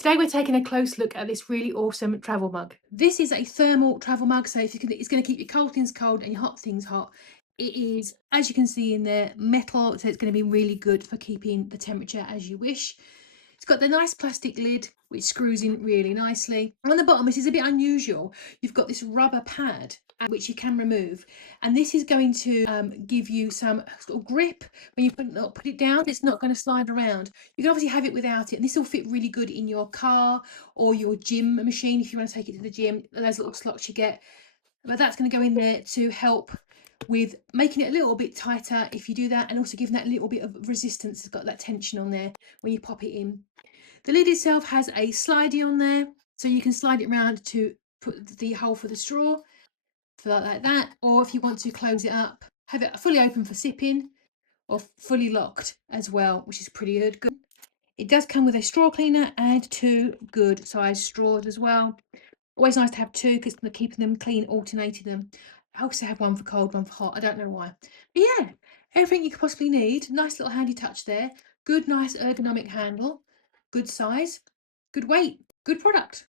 Today we're taking a close look at this really awesome travel mug. This is a thermal travel mug, so if it's going to keep your cold things cold and your hot things hot. It is, as you can see in there, metal, so it's going to be really good for keeping the temperature as you wish. It's got the nice plastic lid which screws in really nicely. On the bottom, this is a bit unusual. You've got this rubber pad which you can remove, and this is going to give you some sort of grip when you put it down. It's not going to slide around. You can obviously have it without it, and this will fit really good in your car or your gym machine if you want to take it to the gym. Those little slots you get, but that's going to go in there to help with making it a little bit tighter if you do that, and also giving that little bit of resistance. It's got that tension on there when you pop it in. The lid itself has a slidey on there, so you can slide it around to put the hole for the straw, like that, or if you want to close it up, have it fully open for sipping, or fully locked as well, which is pretty good. It does come with a straw cleaner and 2 good sized straws as well. Always nice to have 2 because they're keeping them clean, alternating them. I also have one for cold, one for hot. I don't know why. But yeah, everything you could possibly need. Nice little handy touch there. Good, nice ergonomic handle. Good size. Good weight. Good product.